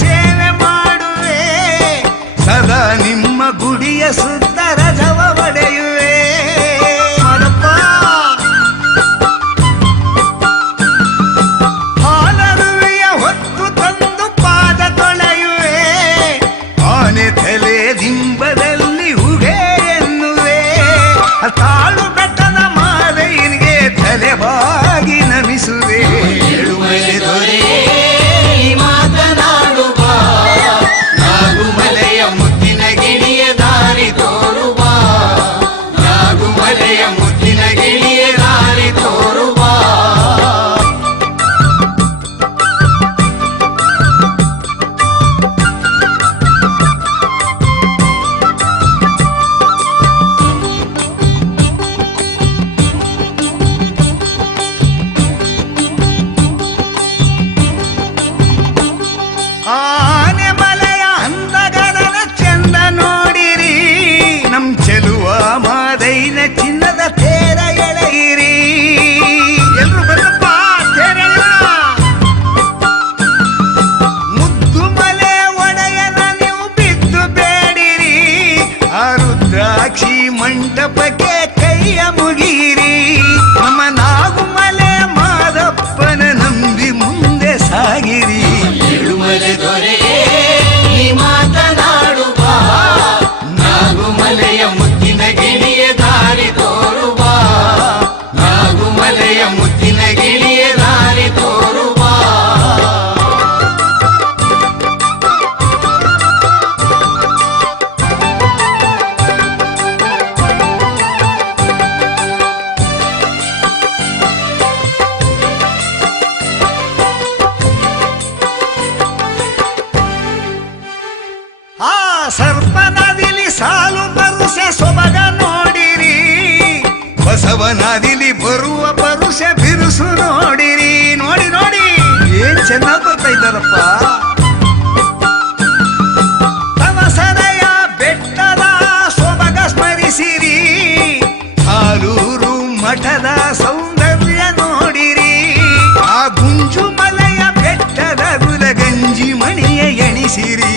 ಸೇವೆ ಮಾಡುವೆ, ಸದಾ ನಿಮ್ಮ ಗುಡಿಯ ಸುತ್ತ ರಜವ ಒಡೆಯುವೆ. ಹಾಲರುವಿಯ ಹೊತ್ತು ತಂದು ಪಾದ ತೊಳೆಯುವೆ, ಆನೆ ತಲೆ ದಿಂಬದಲ್ಲಿ ಉಗೆ ಎನ್ನುವೆ. ತಾಳು ಬೆಟ್ಟದ ಮಾರೈನಿಗೆ ತಲೆಬಾಗಿ ನಮಿಸುವೆ. ಏಳುಮಲೆ ದೊರೆ ಮಾತನಾಡುವ, ನಾಗುಮಲೆಯ ಮುತ್ತಿನ ಗಿಳಿಯ ದಾರಿ ತೋರುವ, ನಾಗುಮಲೆಯ ಮುತ್ತಿನ ಗಿಳಿಯ ದಾರಿ ತೋರುವ. ಆನೆ ಮಲೆಯ ಅಂದಗಡನ ಚಂದ ನೋಡಿರಿ, ನಮ್ ಚೆಲುವ ಮಾದೈನ ಚಿನ್ನದ ತೇರ ಎಳೆಯಿರಿ. ಎಲ್ರು ಬರಪ್ಪ ತೇರ ಎಳೆಯೋಣ. ಮುದ್ದು ಮಲೆ ಒಡೆಯನ ನೀವು ಬಿದ್ದು ಬೇಡಿರಿ, ಆ ರುದ್ರಾಕ್ಷಿ ಮಂಟಪಕ್ಕೆ ಕೈಯ ಮುಗಿಯಿರಿ. ನಮ್ಮ ನಾಗುಮಲೆ ಮಾದಪ್ಪನ ನಂಬಿ ಮುಂದೆ ಸಾಗಿರಿ. ಏಳುಮಲೆ ದೊರೆ ಮಾತನಾಡುವ, ನಾಗುಮಲೆಯ ಮುತ್ತಿನ ಗಿಳಿಯ ದಾರಿ ತೋರುವ, ನಾಗುಮಲೆಯ ಮುತ್ತಿನ ಗಿಳಿಯ ದಾರಿ ತೋರುವ. ಆ ಸರ್ಪನದಿಲಿ ಸಾಲು ಬರುಸೆ ಸೊಬಗ ನೋಡಿರಿ, ಬಸವನದಿಲಿ ಬರುವ ಬರುಸೆ ಬಿರುಸು ನೋಡಿರಿ. ನೋಡಿ ನೋಡಿ ಏನ್ ಚೆನ್ನಾಗಿ ಬರ್ತಾ ಇದ್ದಾರಪ್ಪ. ತಮಸರೆಯ ಬೆಟ್ಟದ ಸೊಬಗ ಸ್ಮರಿಸಿರಿ, ಹಾಲೂರು ಮಠದ ಸೌಂದರ್ಯ ನೋಡಿರಿ. ಆ ಗುಂಜು ಮಲೆಯ ಬೆಟ್ಟದ ಗುಲಗಂಜಿ ಮಣಿಯ ಎಣಿಸಿರಿ.